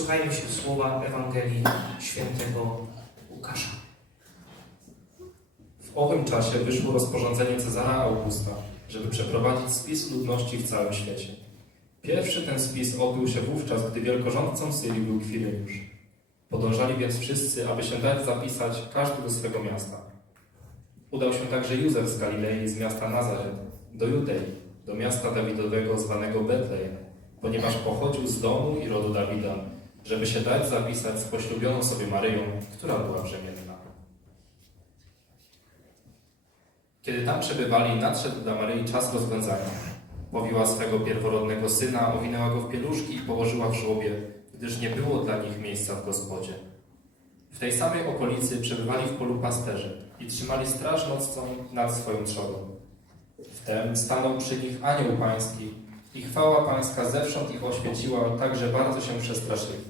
Słuchajmy się słowa Ewangelii Świętego Łukasza. W owym czasie wyszło rozporządzenie Cezara Augusta, żeby przeprowadzić spis ludności w całym świecie. Pierwszy ten spis odbył się wówczas, gdy wielkorządcą Syrii był Kwiriniusz. Podążali więc wszyscy, aby się dać zapisać każdy do swego miasta. Udał się także Józef z Galilei, z miasta Nazaret, do Judei, do miasta Dawidowego zwanego Betlejem, ponieważ pochodził z domu i rodu Dawida, żeby się dać zapisać z poślubioną sobie Maryją, która była brzemienna. Kiedy tam przebywali, nadszedł dla Maryi czas rozwiązania. Powiła swego pierworodnego syna, owinęła go w pieluszki i położyła w żłobie, gdyż nie było dla nich miejsca w gospodzie. W tej samej okolicy przebywali w polu pasterze i trzymali straż nocną nad swoją trzodą. Wtem stanął przy nich anioł pański i chwała pańska zewsząd ich oświeciła, tak że bardzo się przestraszyli.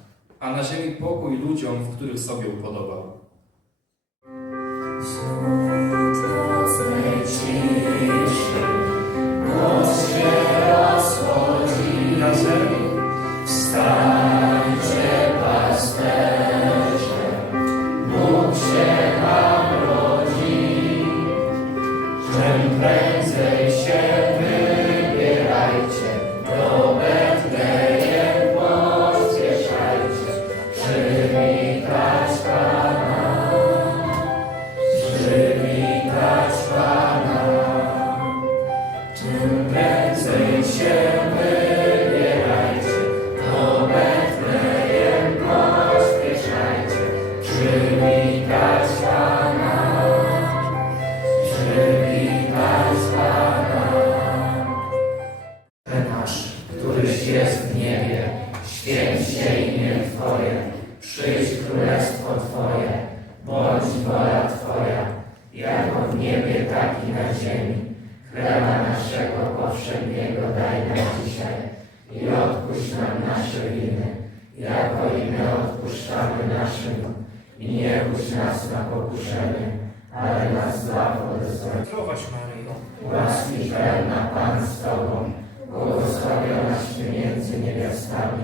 a na ziemi pokój ludziom, w których sobie upodobał. Zdrowaś Maryjo, Łaski pełna Pan z Tobą, błogosławionaś Ty między niewiastami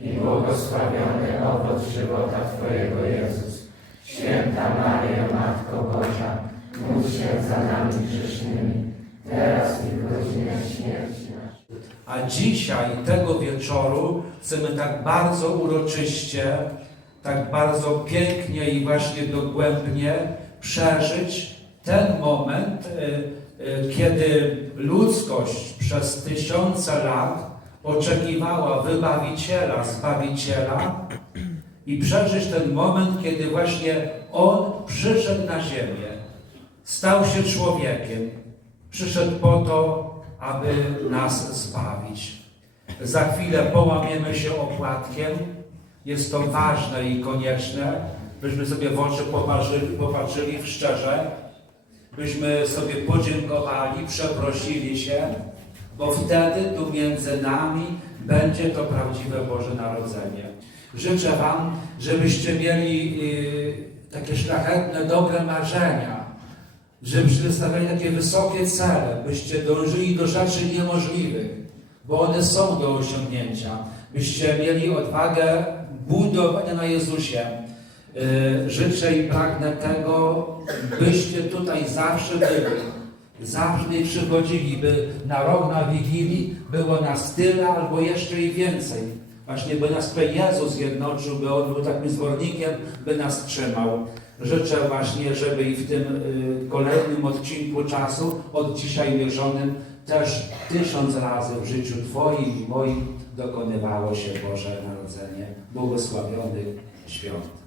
i błogosławiony owoc żywota Twojego Jezus. Święta Maryjo, Matko Boża, módl się za nami grzesznymi, teraz i w godzinę śmierci naszej. A dzisiaj, tego wieczoru, chcemy tak bardzo uroczyście, tak bardzo pięknie i właśnie dogłębnie przeżyć ten moment, y, y, kiedy ludzkość przez tysiące lat oczekiwała wybawiciela, zbawiciela i przeżyć ten moment, kiedy właśnie On przyszedł na ziemię, stał się człowiekiem, przyszedł po to, aby nas zbawić. Za chwilę połamiemy się opłatkiem. Jest to ważne i konieczne, byśmy sobie w oczy popatrzyli, popatrzyli szczerze, byśmy sobie podziękowali, przeprosili się, bo wtedy tu między nami będzie to prawdziwe Boże Narodzenie. Życzę Wam, żebyście mieli y, takie szlachetne, dobre marzenia, żebyście stawiali takie wysokie cele, byście dążyli do rzeczy niemożliwych, bo one są do osiągnięcia. Byście mieli odwagę budowania na Jezusie. Yy, Życzę i pragnę tego, byście tutaj zawsze byli. Zawsze przychodzili, by na rok, na Wigilii było nas tyle albo jeszcze i więcej. Właśnie by nas tutaj Jezus zjednoczył, by On był takim zwornikiem, by nas trzymał. Życzę właśnie, żeby i w tym y, kolejnym odcinku czasu, od dzisiaj mierzonym, też tysiąc razy w życiu Twoim i moim dokonywało się Boże Narodzenie. Błogosławionych świąt.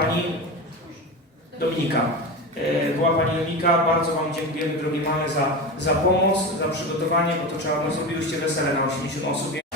Pani Dominika. E, Była Pani Dominika, bardzo Wam dziękujemy, drogie mamy, za, za pomoc, za przygotowanie, bo to trzeba, no zrobiłyście wesele na 80 osób.